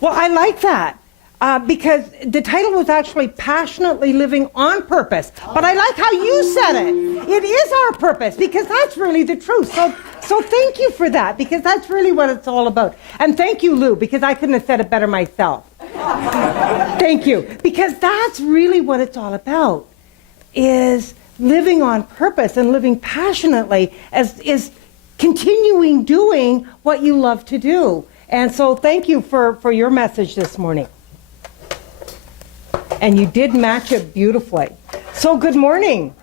Well, I like that. Because the title was actually Passionately Living on Purpose. But I like how you said it. It is our purpose, because that's really the truth. So thank you for that, because that's really what it's all about. And thank you, Lou, because I couldn't have said it better myself. Thank you. Because that's really what it's all about, is living on purpose and living passionately, is continuing doing what you love to do. And so thank you for your message this morning. And you did match it beautifully. So good morning.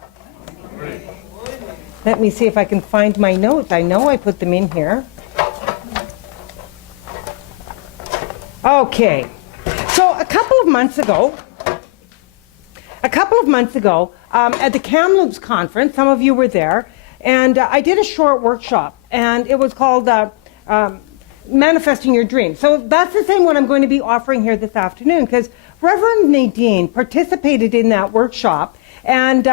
Let me see if I can find my notes. I know I put them in here. Okay. So a couple of months ago, at the Kamloops conference, some of you were there, and I did a short workshop, and it was called Manifesting Your Dream. So that's the same one I'm going to be offering here this afternoon, because Reverend Nadine participated in that workshop, and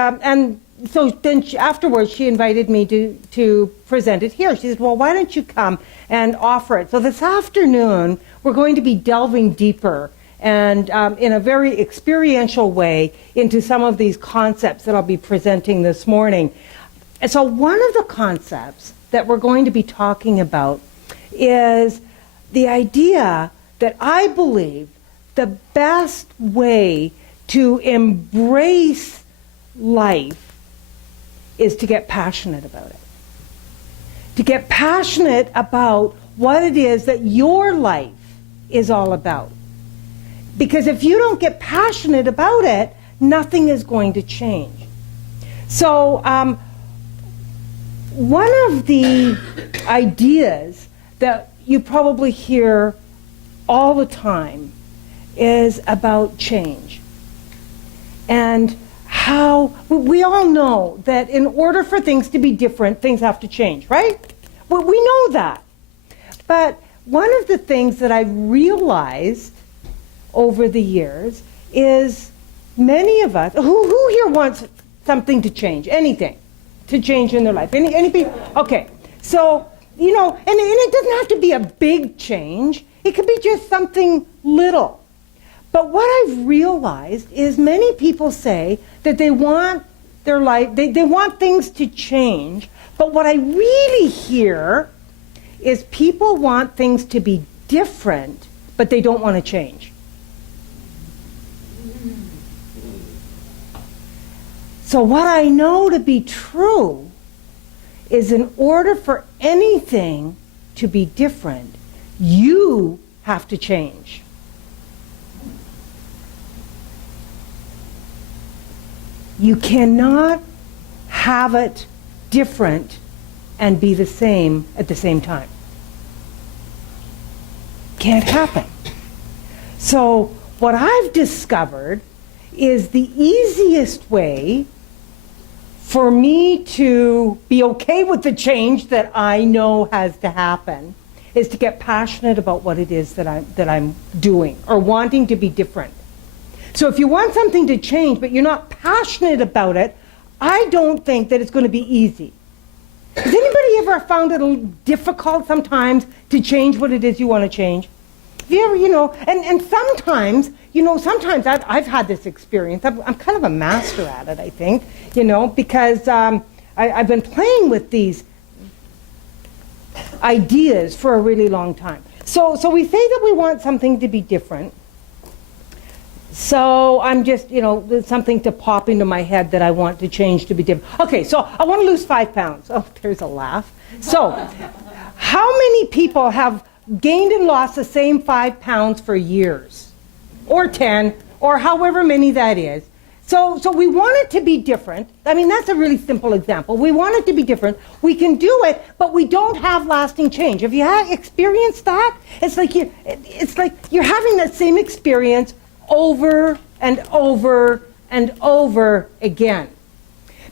so then afterwards she invited me to present it here. She said, well, why don't you come and offer it? So this afternoon we're going to be delving deeper and in a very experiential way into some of these concepts that I'll be presenting this morning. And so one of the concepts that we're going to be talking about is the idea that I believe the best way to embrace life is to get passionate about it. To get passionate about what it is that your life is all about. Because if you don't get passionate about it, nothing is going to change. So one of the ideas that you probably hear all the time is about change. And how we all know that in order for things to be different, things have to change, right? Well, we know that. But one of the things that I've realized over the years is many of us, who here wants something to change, anything to change in their life? Any people? Okay, so, you know, and it doesn't have to be a big change. It could be just something little. But what I've realized is many people say that they want their life, they want things to change. But what I really hear is people want things to be different, but they don't want to change. So what I know to be true is in order for anything to be different, you have to change. You cannot have it different and be the same at the same time. Can't happen. So what I've discovered is the easiest way for me to be okay with the change that I know has to happen is to get passionate about what it is that I'm doing or wanting to be different. So if you want something to change but you're not passionate about it, I don't think that it's going to be easy. Has anybody ever found it difficult sometimes to change what it is you want to change? Have you ever, and sometimes, sometimes I've had this experience. I'm kind of a master at it, I think, because I've been playing with these ideas for a really long time. So we say that we want something to be different. So I'm just, there's something to pop into my head that I want to change to be different. Okay, so I want to lose 5 pounds. Oh, there's a laugh. So how many people have gained and lost the same 5 pounds for years? Or 10, or however many that is. So we want it to be different. I mean, that's a really simple example. We want it to be different. We can do it, but we don't have lasting change. Have you experienced that? It's like you're having that same experience over and over and over again.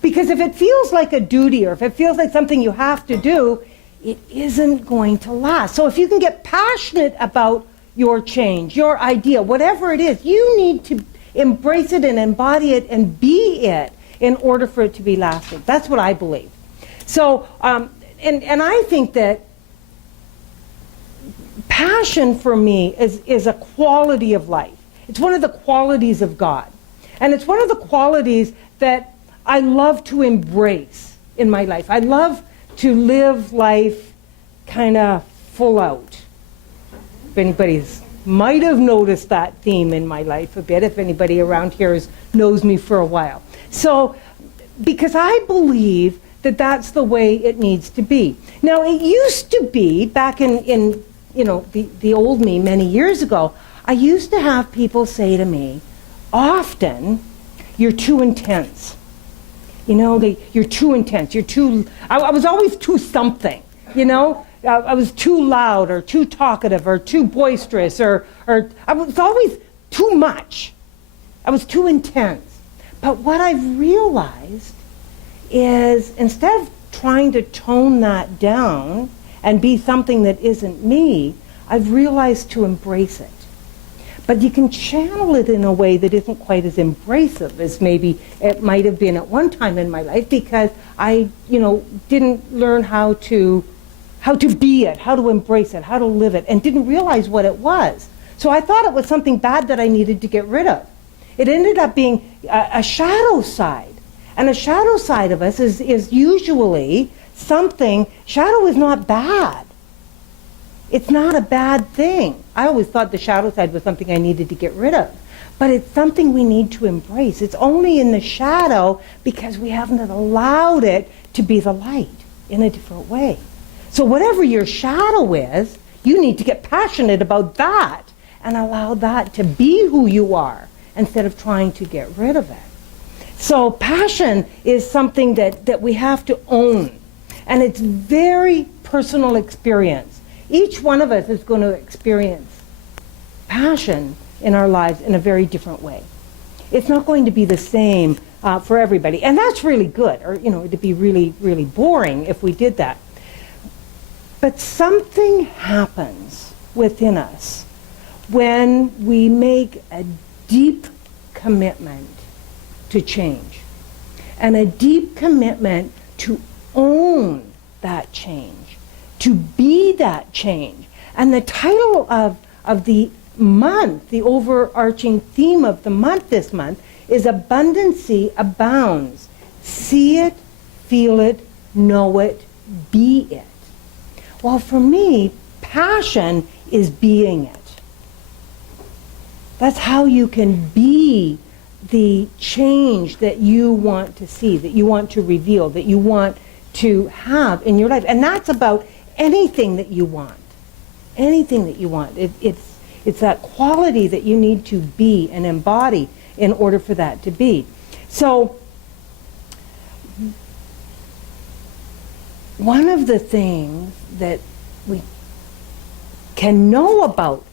Because if it feels like a duty or if it feels like something you have to do, it isn't going to last. So if you can get passionate about your change, your idea, whatever it is, you need to embrace it and embody it and be it in order for it to be lasting. That's what I believe. So, and I think that Passion for me is a quality of life. It's one of the qualities of God. And it's one of the qualities that I love to embrace in my life. I love to live life kind of full out. If anybody's might have noticed that theme in my life a bit, if anybody around here knows me for a while. So, because I believe that that's the way it needs to be. Now, it used to be, back in the old me many years ago, I used to have people say to me, often, you're too intense. You're too intense. I was always too something, I was too loud or too talkative or too boisterous or I was always too much. I was too intense. But what I've realized is instead of trying to tone that down and be something that isn't me, I've realized to embrace it. But you can channel it in a way that isn't quite as embracive as maybe it might have been at one time in my life, because I, didn't learn how to be it, how to embrace it, how to live it, and didn't realize what it was. So I thought it was something bad that I needed to get rid of. It ended up being a shadow side. And a shadow side of us is usually something, shadow is not bad. It's not a bad thing. I always thought the shadow side was something I needed to get rid of. But it's something we need to embrace. It's only in the shadow because we haven't allowed it to be the light in a different way. So whatever your shadow is, you need to get passionate about that and allow that to be who you are instead of trying to get rid of it. So passion is something that we have to own. And it's very personal experience. Each one of us is going to experience passion in our lives in a very different way. It's not going to be the same for everybody. And that's really good. Or, it'd be really, really boring if we did that. But something happens within us when we make a deep commitment to change and a deep commitment to own that change, to be that change. And the title of the month, the overarching theme of the month this month, is Abundancy Abounds. See it, feel it, know it, be it. Well, for me, passion is being it. That's how you can be the change that you want to see, that you want to reveal, that you want to have in your life. And that's about anything that you want. Anything that you want. It's that quality that you need to be and embody in order for that to be. So, one of the things that we can know about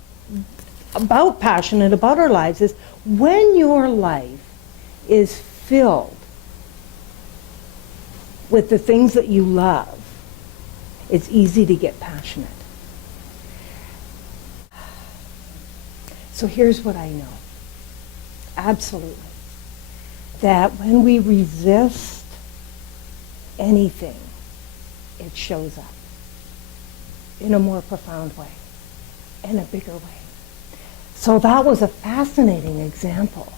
passion and about our lives is when your life is filled with the things that you love, it's easy to get passionate. So here's what I know. Absolutely. That when we resist anything, it shows up in a more profound way, in a bigger way. So that was a fascinating example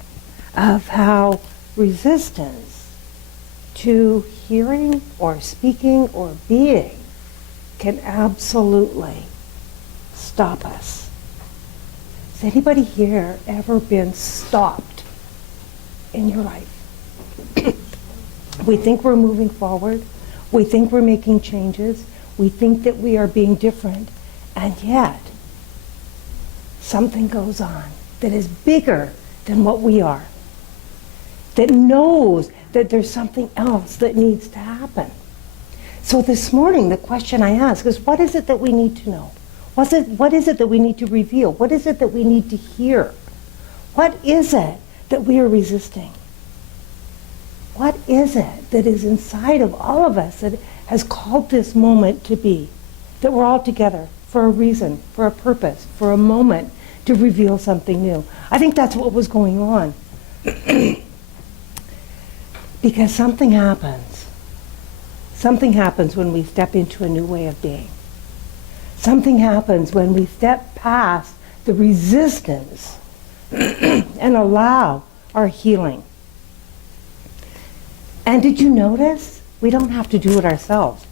of how resistance to hearing or speaking or being can absolutely stop us. Has anybody here ever been stopped in your life? We think we're moving forward. We think we're making changes. We think that we are being different. And yet, something goes on that is bigger than what we are, that knows that there's something else that needs to happen. So this morning, the question I ask is, what is it that we need to know? What is it that we need to reveal? What is it that we need to hear? What is it that we are resisting? What is it that is inside of all of us that has called this moment to be? That we're all together for a reason, for a purpose, for a moment to reveal something new. I think that's what was going on. Because something happens. Something happens when we step into a new way of being. Something happens when we step past the resistance and allow our healing. And did you notice? We don't have to do it ourselves.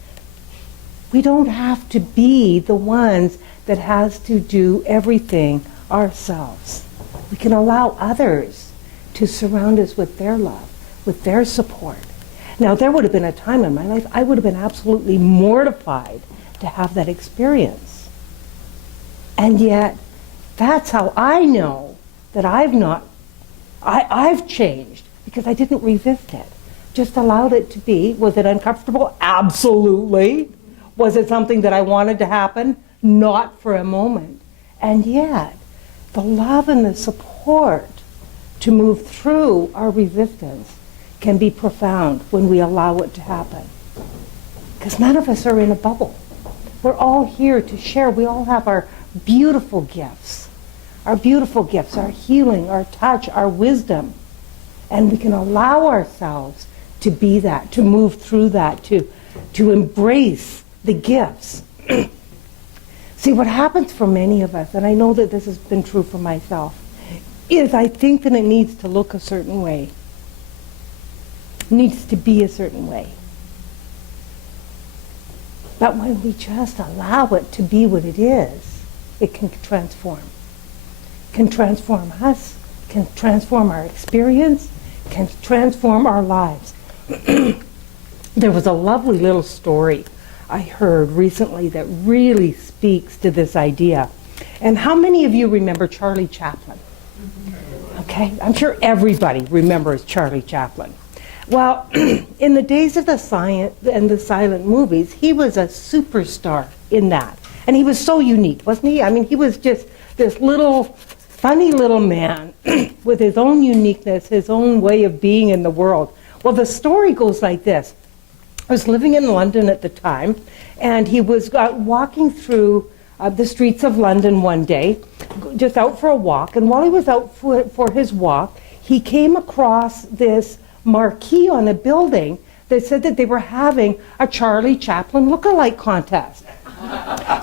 We don't have to be the ones that has to do everything ourselves. We can allow others to surround us with their love, with their support. Now, there would have been a time in my life I would have been absolutely mortified to have that experience. And yet, that's how I know that I've changed, because I didn't resist it. Just allowed it to be. Was it uncomfortable? Absolutely. Was it something that I wanted to happen? Not for a moment. And yet, the love and the support to move through our resistance can be profound when we allow it to happen. Because none of us are in a bubble. We're all here to share. We all have our beautiful gifts. Our beautiful gifts, our healing, our touch, our wisdom. And we can allow ourselves to be that, to move through that, to embrace the gifts. See, what happens for many of us, and I know that this has been true for myself, is I think that it needs to look a certain way. It needs to be a certain way. But when we just allow it to be what it is, it can transform. It can transform us, can transform our experience, can transform our lives. There was a lovely little story I heard recently that really speaks to this idea. And how many of you remember Charlie Chaplin? Okay, I'm sure everybody remembers Charlie Chaplin. Well, in the days of the silent movies, he was a superstar in that. And he was so unique, wasn't he? I mean, he was just this little, funny little man with his own uniqueness, his own way of being in the world. Well, the story goes like this. I was living in London at the time, and he was walking through the streets of London one day, just out for a walk. And while he was out for his walk, he came across this marquee on a building that said that they were having a Charlie Chaplin look-alike contest.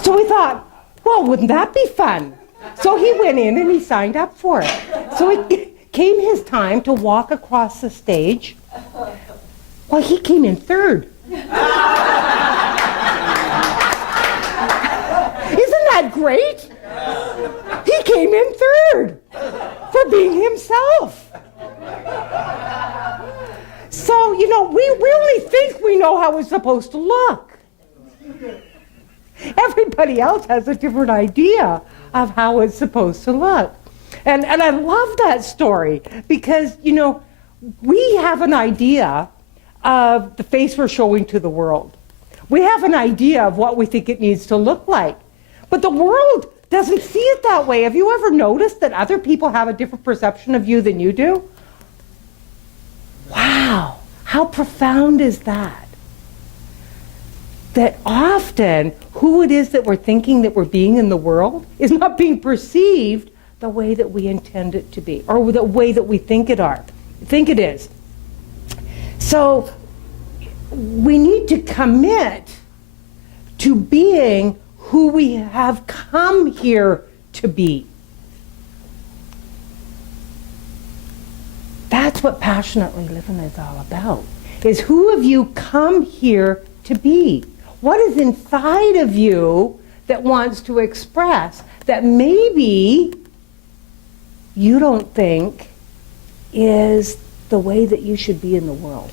So he thought, well, wouldn't that be fun? So he went in and he signed up for it. So it came his time to walk across the stage. Well, he came in third. Isn't that great? He came in third for being himself. So, you know, we really think we know how it's supposed to look. Everybody else has a different idea of how it's supposed to look. And I love that story because, you know, we have an idea of the face we're showing to the world. We have an idea of what we think it needs to look like. But the world doesn't see it that way. Have you ever noticed that other people have a different perception of you than you do? Wow, how profound is that? That often who it is that we're thinking that we're being in the world is not being perceived the way that we intend it to be, or the way that we think it is. So we need to commit to being who we have come here to be. That's what passionately living is all about. Is who have you come here to be? What is inside of you that wants to express that maybe you don't think is the way that you should be in the world?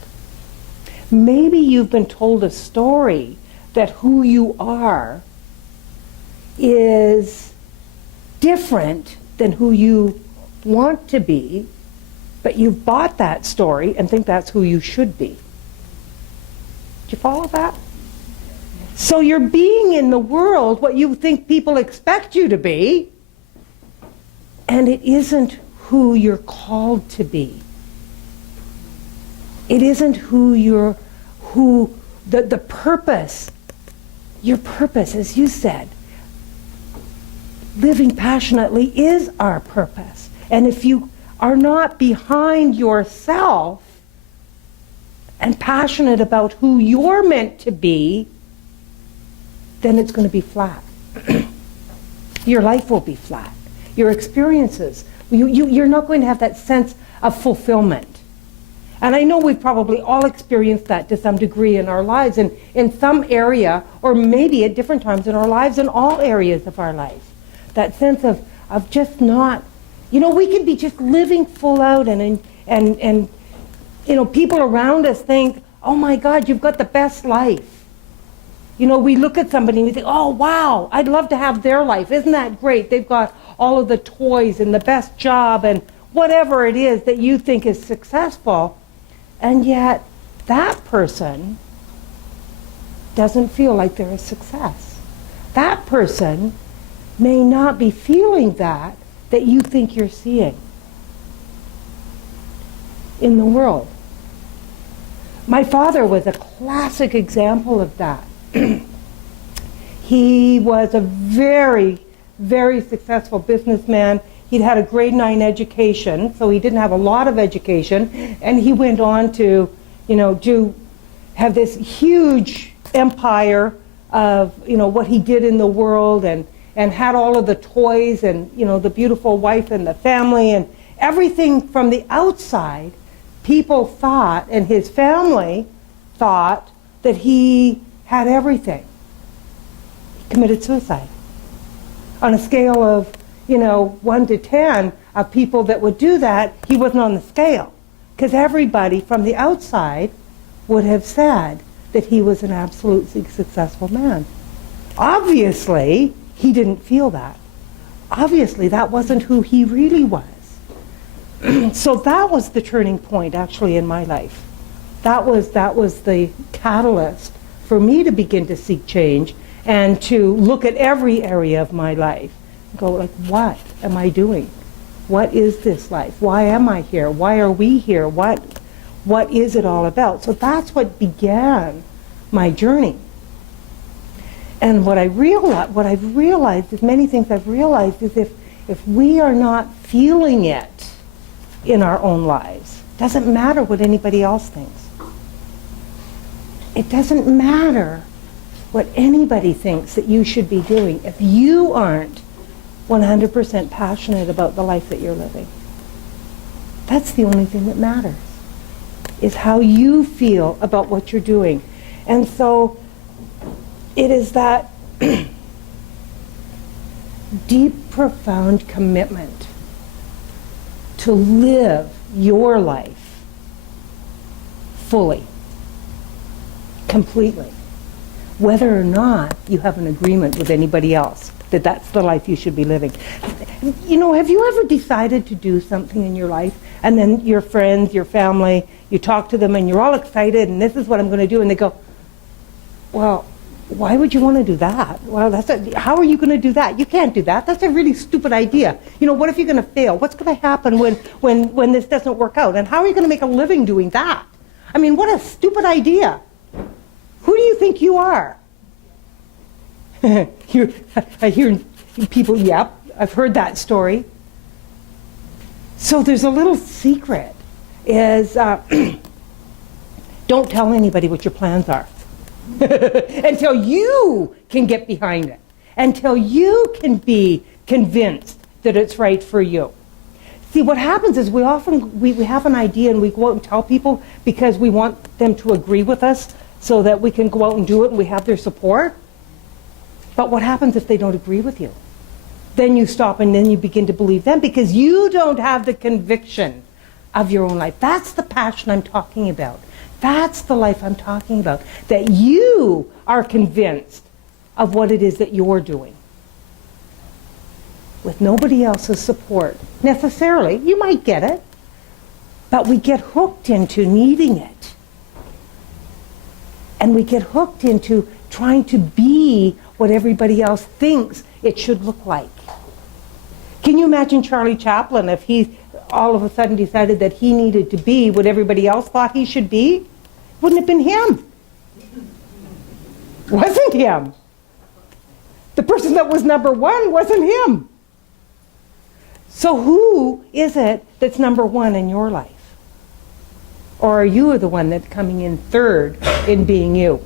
Maybe you've been told a story that who you are is different than who you want to be, but you've bought that story and think that's who you should be. Do you follow that? So you're being in the world what you think people expect you to be, and it isn't who you're called to be. It isn't the purpose, your purpose, as you said. Living passionately is our purpose. And if you are not behind yourself and passionate about who you're meant to be, then it's going to be flat. your life will be flat. Your experiences, you're not going to have that sense of fulfillment. And I know we've probably all experienced that to some degree in our lives, and in some area, or maybe at different times in our lives, in all areas of our life. That sense of just not, we could be just living full out, and people around us think, oh my God, you've got the best life. We look at somebody and we think, oh wow, I'd love to have their life. Isn't that great? They've got all of the toys and the best job and whatever it is that you think is successful. And yet, that person doesn't feel like they're a success. That person may not be feeling that you think you're seeing in the world. My father was a classic example of that. He was a very, very successful businessman. He'd had a grade 9 education, so he didn't have a lot of education, and he went on to, have this huge empire of, what he did in the world, and had all of the toys and, the beautiful wife and the family and everything from the outside. People thought, and his family thought, that he had everything. He committed suicide. On a scale of 1 to 10 of people that would do that, he wasn't on the scale. Because everybody from the outside would have said that he was an absolutely successful man. Obviously, he didn't feel that. Obviously, that wasn't who he really was. So that was the turning point, actually, in my life. That was the catalyst for me to begin to seek change and to look at every area of my life. Go like, what am I doing? What is this life? Why am I here? Why are we here? What is it all about? So that's what began my journey. And what I've realized is many things I've realized is if we are not feeling it in our own lives, it doesn't matter what anybody else thinks. It doesn't matter what anybody thinks that you should be doing if you aren't 100% passionate about the life that you're living. That's the only thing that matters, is how you feel about what you're doing. And so it is that deep, profound commitment to live your life fully, completely, whether or not you have an agreement with anybody else that that's the life you should be living. Have you ever decided to do something in your life, and then your friends, your family, you talk to them and you're all excited and this is what I'm going to do, and they go, well, why would you want to do that? Well, how are you going to do that? You can't do that. That's a really stupid idea. What if you're going to fail? What's going to happen when this doesn't work out? And how are you going to make a living doing that? I mean, what a stupid idea. Who do you think you are? I hear people, yep, I've heard that story. So there's a little secret, is don't tell anybody what your plans are until you can get behind it, until you can be convinced that it's right for you. See, what happens is we have an idea and we go out and tell people because we want them to agree with us so that we can go out and do it and we have their support. But what happens if they don't agree with you? Then you stop and then you begin to believe them because you don't have the conviction of your own life. That's the passion I'm talking about. That's the life I'm talking about. That you are convinced of what it is that you're doing. With nobody else's support. Necessarily, you might get it, but we get hooked into needing it. And we get hooked into trying to be what everybody else thinks it should look like. Can you imagine Charlie Chaplin if he all of a sudden decided that he needed to be what everybody else thought he should be? Wouldn't have been him. Wasn't him. The person that was number one wasn't him. So who is it that's number one in your life? Or are you the one that's coming in third in being you?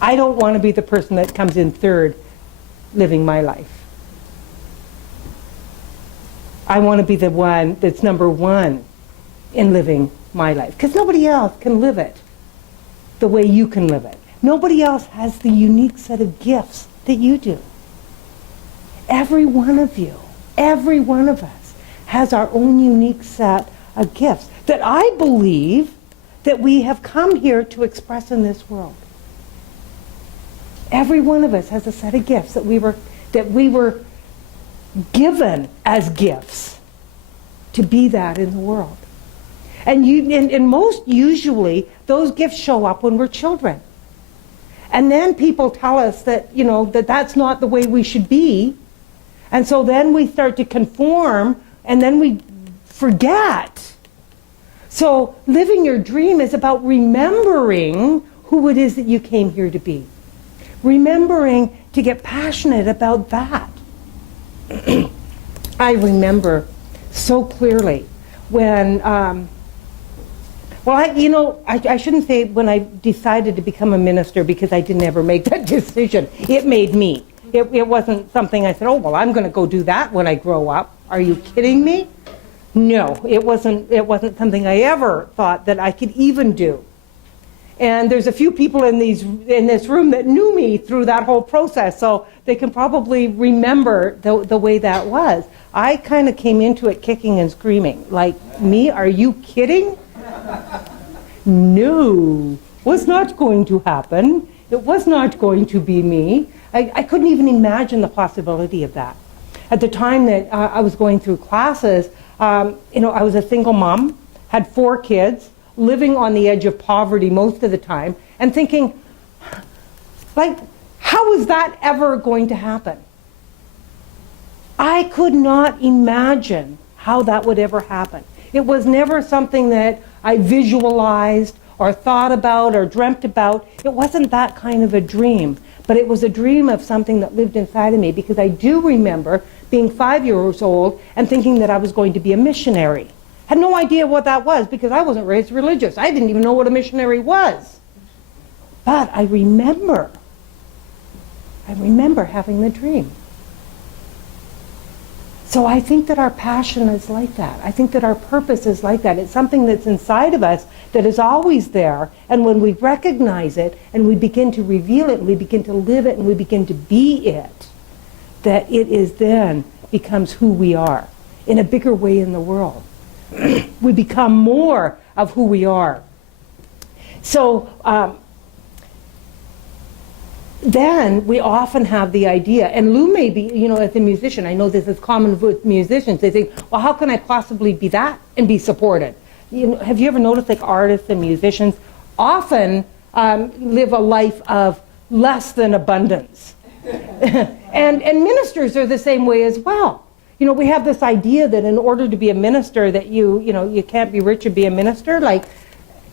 I don't want to be the person that comes in third living my life. I want to be the one that's number one in living my life, because nobody else can live it the way you can live it. Nobody else has the unique set of gifts that you do. Every one of you, every one of us has our own unique set of gifts that I believe that we have come here to express in this world. Every one of us has a set of gifts that we were given as gifts to be that in the world. And most usually, those gifts show up when we're children. And then people tell us that, that that's not the way we should be. And so then we start to conform, and then we forget. So living your dream is about remembering who it is that you came here to be. Remembering to get passionate about that. I remember so clearly when, I shouldn't say when I decided to become a minister, because I didn't ever make that decision. It made me. It wasn't something I said, oh, well, I'm going to go do that when I grow up. Are you kidding me? No, it wasn't something I ever thought that I could even do. And there's a few people in this room that knew me through that whole process, so they can probably remember the way that was. I kind of came into it kicking and screaming. Like, me? Are you kidding? No, was not going to happen. It was not going to be me. I couldn't even imagine the possibility of that. At the time that I was going through classes, I was a single mom, had 4 kids, living on the edge of poverty most of the time, and thinking, like, how is that ever going to happen? I could not imagine how that would ever happen. It was never something that I visualized or thought about or dreamt about. It wasn't that kind of a dream, but it was a dream of something that lived inside of me, because I do remember being 5 years old and thinking that I was going to be a missionary. Had no idea what that was, because I wasn't raised religious. I didn't even know what a missionary was. But I remember having the dream. So I think that our passion is like that. I think that our purpose is like that. It's something that's inside of us that is always there. And when we recognize it and we begin to reveal it and we begin to live it and we begin to be it, that it is then becomes who we are in a bigger way in the world. We become more of who we are. So then we often have the idea, and Lou may be, as a musician, I know this is common with musicians, they think, well, how can I possibly be that and be supported? Have you ever noticed, like, artists and musicians often live a life of less than abundance? and ministers are the same way as well. We have this idea that in order to be a minister that you can't be rich and be a minister. Like,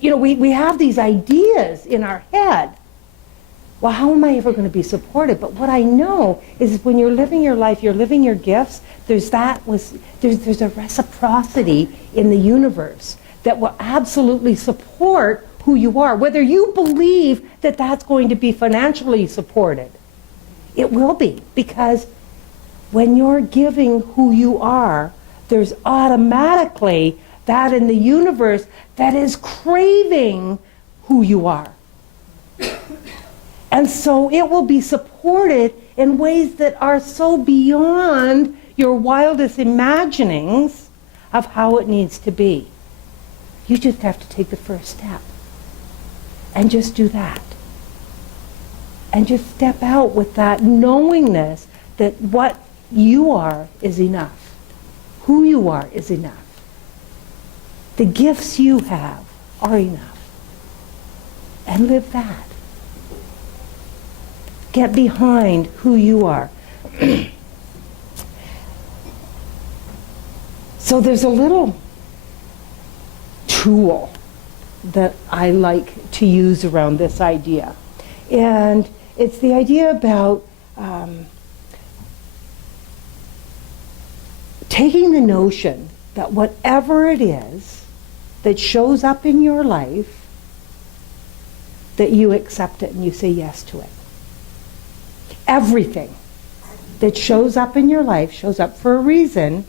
we have these ideas in our head. Well, how am I ever going to be supported? But what I know is when you're living your life, you're living your gifts, there's a reciprocity in the universe that will absolutely support who you are. Whether you believe that that's going to be financially supported, it will be, because when you're giving who you are, there's automatically that in the universe that is craving who you are. And so it will be supported in ways that are so beyond your wildest imaginings of how it needs to be. You just have to take the first step and just do that. And just step out with that knowingness that what you are is enough. Who you are is enough. The gifts you have are enough. And live that. Get behind who you are. So there's a little tool that I like to use around this idea. And it's the idea about taking the notion that whatever it is that shows up in your life, that you accept it and you say yes to it. Everything. that shows up in your life shows up for a reason,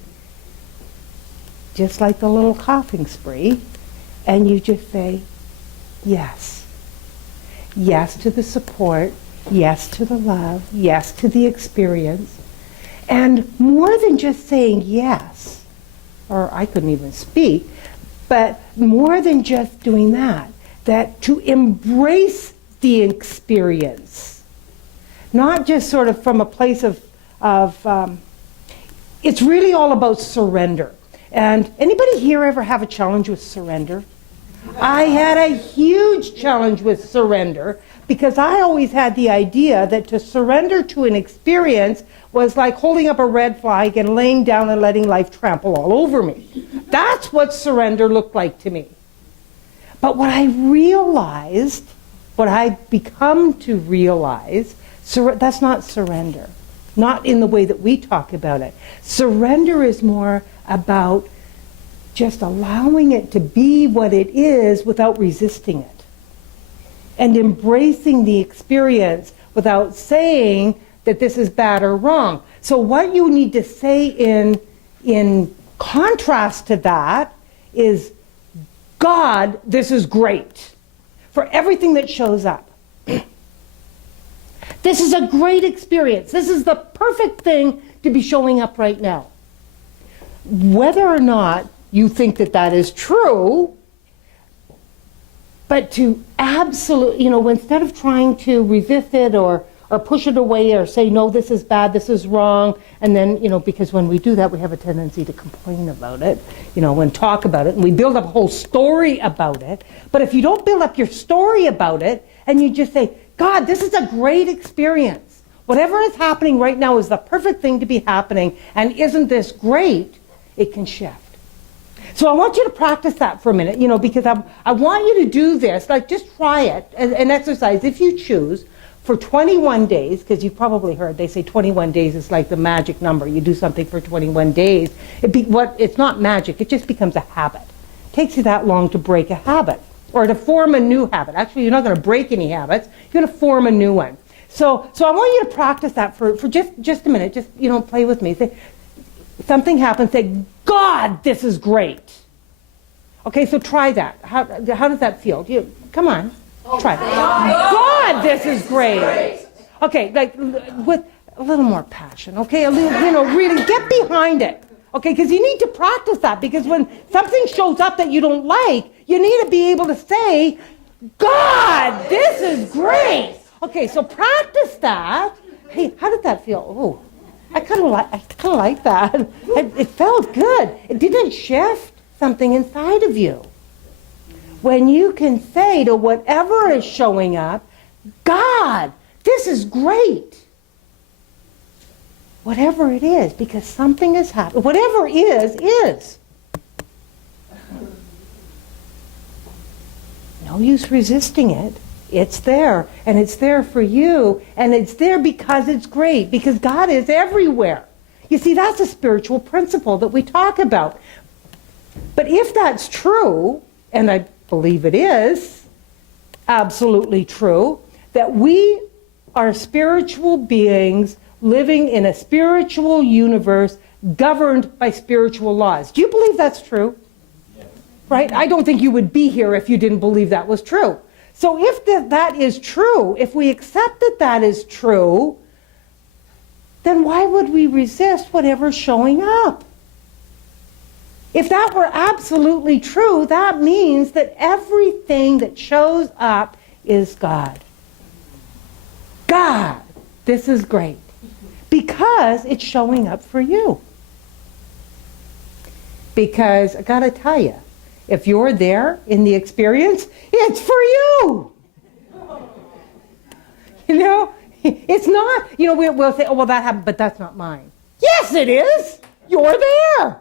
just like the little coughing spree, and you just say, yes. Yes to the support, yes to the love, yes to the experience. And more than just saying yes, or I couldn't even speak, but more than just doing that, that to embrace the experience, not just sort of from a place of it's really all about surrender. And anybody here ever have a challenge with surrender? I had a huge challenge with surrender because I always had the idea that to surrender to an experience was like holding up a red flag and laying down and letting life trample all over me. That's what surrender looked like to me. But what I realized, what I've become to realize, that's not surrender. Not in the way that we talk about it. Surrender is more about just allowing it to be what it is without resisting it. And embracing the experience without saying that this is bad or wrong. So what you need to say in contrast to that is, God, this is great. For everything that shows up. This is a great experience. This is the perfect thing to be showing up right now. Whether or not you think that that is true, but to absolutely, instead of trying to resist it or push it away or say, no, this is bad, this is wrong, and then, because when we do that, we have a tendency to complain about it, and talk about it, and we build up a whole story about it. But if you don't build up your story about it, and you just say, God, this is a great experience. Whatever is happening right now is the perfect thing to be happening, and isn't this great? It can shift. So I want you to practice that for a minute, because I want you to do this, like just try it, an exercise, if you choose, for 21 days, because you've probably heard, they say 21 days is like the magic number. You do something for 21 days. It's not magic, it just becomes a habit. It takes you that long to break a habit, or to form a new habit. Actually, you're not going to break any habits, you're going to form a new one. So I want you to practice that for just a minute, just, play with me. Say, something happens, say, God, this is great. Okay, so try that. How does that feel? Come on, try it. God, this is great. Okay, like with a little more passion, okay? A little, really get behind it. Okay, because you need to practice that, because when something shows up that you don't like, you need to be able to say, God, this is great. Okay, so practice that. Hey, how did that feel? Oh, I kind of like that. It felt good. It didn't shift something inside of you. When you can say to whatever is showing up, God, this is great. Whatever it is, because something has happened. Whatever is. No use resisting it. It's there, and it's there for you, and it's there because it's great, because God is everywhere. You see, that's a spiritual principle that we talk about. But if that's true, and I believe it is absolutely true, that we are spiritual beings living in a spiritual universe governed by spiritual laws. Do you believe that's true? Yes. Right? I don't think you would be here if you didn't believe that was true. So if that is true, if we accept that that is true, then why would we resist whatever's showing up? If that were absolutely true, that means that everything that shows up is God. God, this is great. Because it's showing up for you. Because I gotta tell you, if you're there in the experience, it's for you. It's not, we'll say, oh, well, that happened, but that's not mine. Yes, it is. You're there.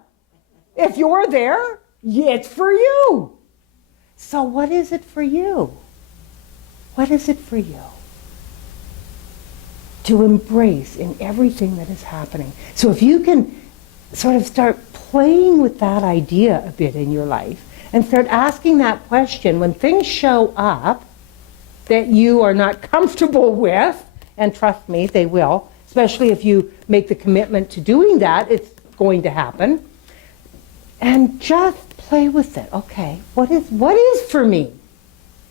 If you're there, it's for you. So what is it for you? What is it for you? To embrace in everything that is happening. So if you can sort of start playing with that idea a bit in your life and start asking that question when things show up that you are not comfortable with, and trust me, they will. especially if you make the commitment to doing that, it's going to happen. And just play with it. Okay, what is for me?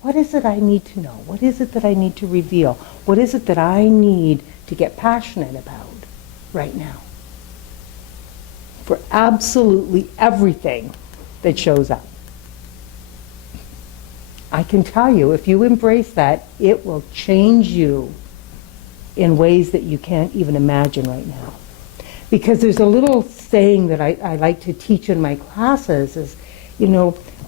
What is it I need to know? What is it that I need to reveal? What is it that I need to get passionate about right now? For absolutely everything that shows up. I can tell you, if you embrace that, it will change you in ways that you can't even imagine right now. Because there's a little saying that I like to teach in my classes is,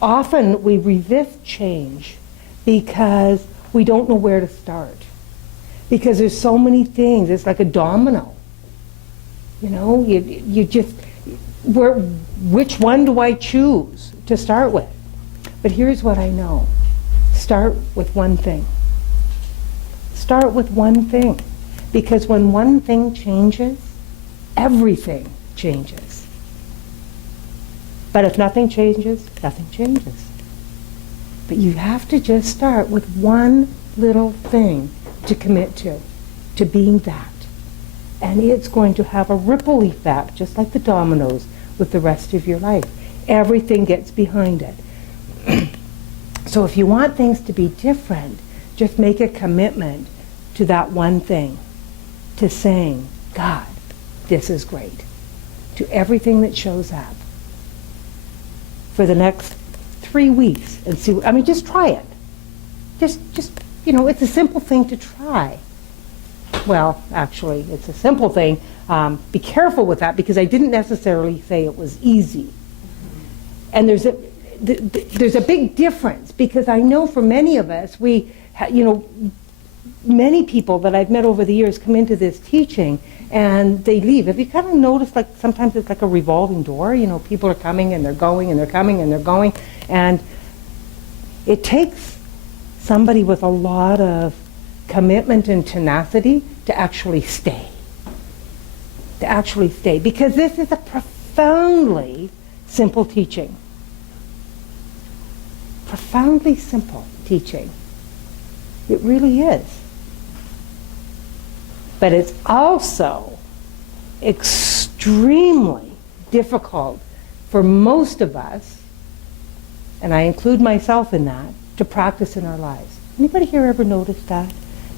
often we resist change because we don't know where to start. Because there's so many things, it's like a domino. You just, which one do I choose to start with? But here's what I know. Start with one thing. Start with one thing. Because when one thing changes, everything changes. But if nothing changes, nothing changes. But you have to just start with one little thing to commit to being that. And it's going to have a ripple effect, just like the dominoes, with the rest of your life. Everything gets behind it. So if you want things to be different, just make a commitment to that one thing, to saying, God, this is great, to everything that shows up for the next 3 weeks and see. Just try it. Just it's a simple thing to try. Well, actually, it's a simple thing. Be careful with that, because I didn't necessarily say it was easy. And there's a big difference, because I know for many of us, many people that I've met over the years come into this teaching and they leave. Have you kind of noticed, like, sometimes it's like a revolving door? People are coming and they're going and they're coming and they're going. And it takes somebody with a lot of commitment and tenacity to actually stay. Because this is a profoundly simple teaching. Profoundly simple teaching. It really is. But it's also extremely difficult for most of us, and I include myself in that, to practice in our lives. Anybody here ever noticed that?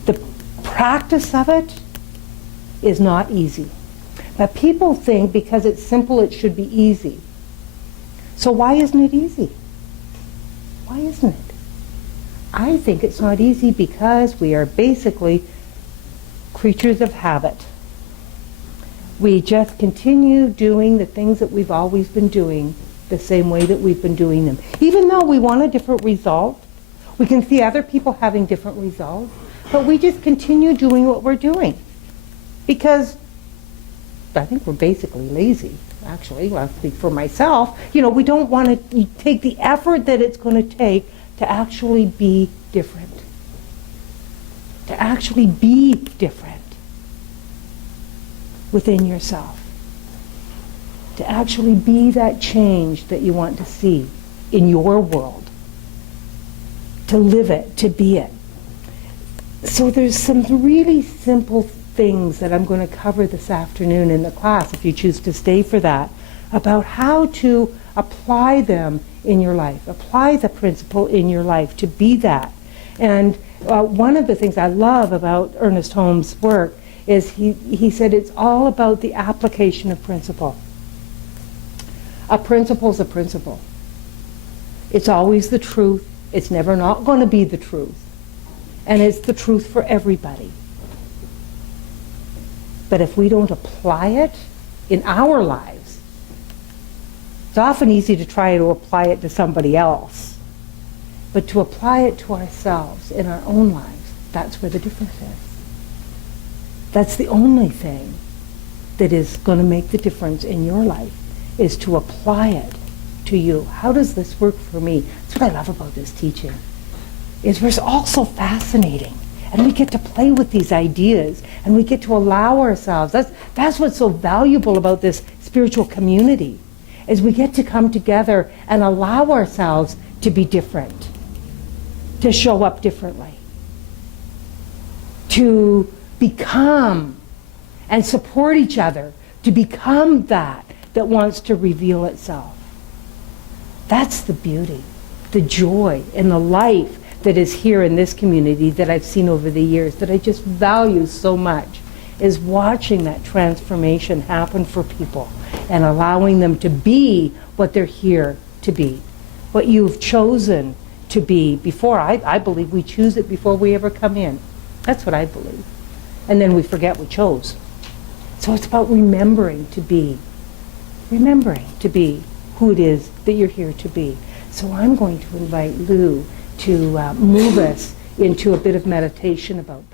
The practice of it is not easy. But people think because it's simple it should be easy. So why isn't it easy? Why isn't it? I think it's not easy because we are basically creatures of habit. We just continue doing the things that we've always been doing the same way that we've been doing them. Even though we want a different result, we can see other people having different results, but we just continue doing what we're doing. Because I think we're basically lazy, actually. Well, I'll speak for myself. We don't want to take the effort that it's going to take to actually be different. To actually be different within yourself. To actually be that change that you want to see in your world. To live it, to be it. So there's some really simple things that I'm going to cover this afternoon in the class, if you choose to stay for that, about how to apply them in your life. Apply the principle in your life to be that. And one of the things I love about Ernest Holmes' work is he said it's all about the application of principle. A principle's a principle. It's always the truth. It's never not going to be the truth. And it's the truth for everybody. But if we don't apply it in our lives, it's often easy to try to apply it to somebody else. But to apply it to ourselves in our own lives, that's where the difference is. That's the only thing that is going to make the difference in your life, is to apply it to you. How does this work for me? That's what I love about this teaching. Is we're all so fascinating. And we get to play with these ideas, and we get to allow ourselves. That's what's so valuable about this spiritual community, is we get to come together and allow ourselves to be different, to show up differently, to become and support each other to become that wants to reveal itself. That's the beauty, the joy, and the life that is here in this community that I've seen over the years, that I just value so much, is watching that transformation happen for people and allowing them to be what they're here to be, what you've chosen to be before. I believe we choose it before we ever come in. That's what I believe. And then we forget we chose. So it's about remembering to be who it is that you're here to be. So I'm going to invite Lou to move us into a bit of meditation about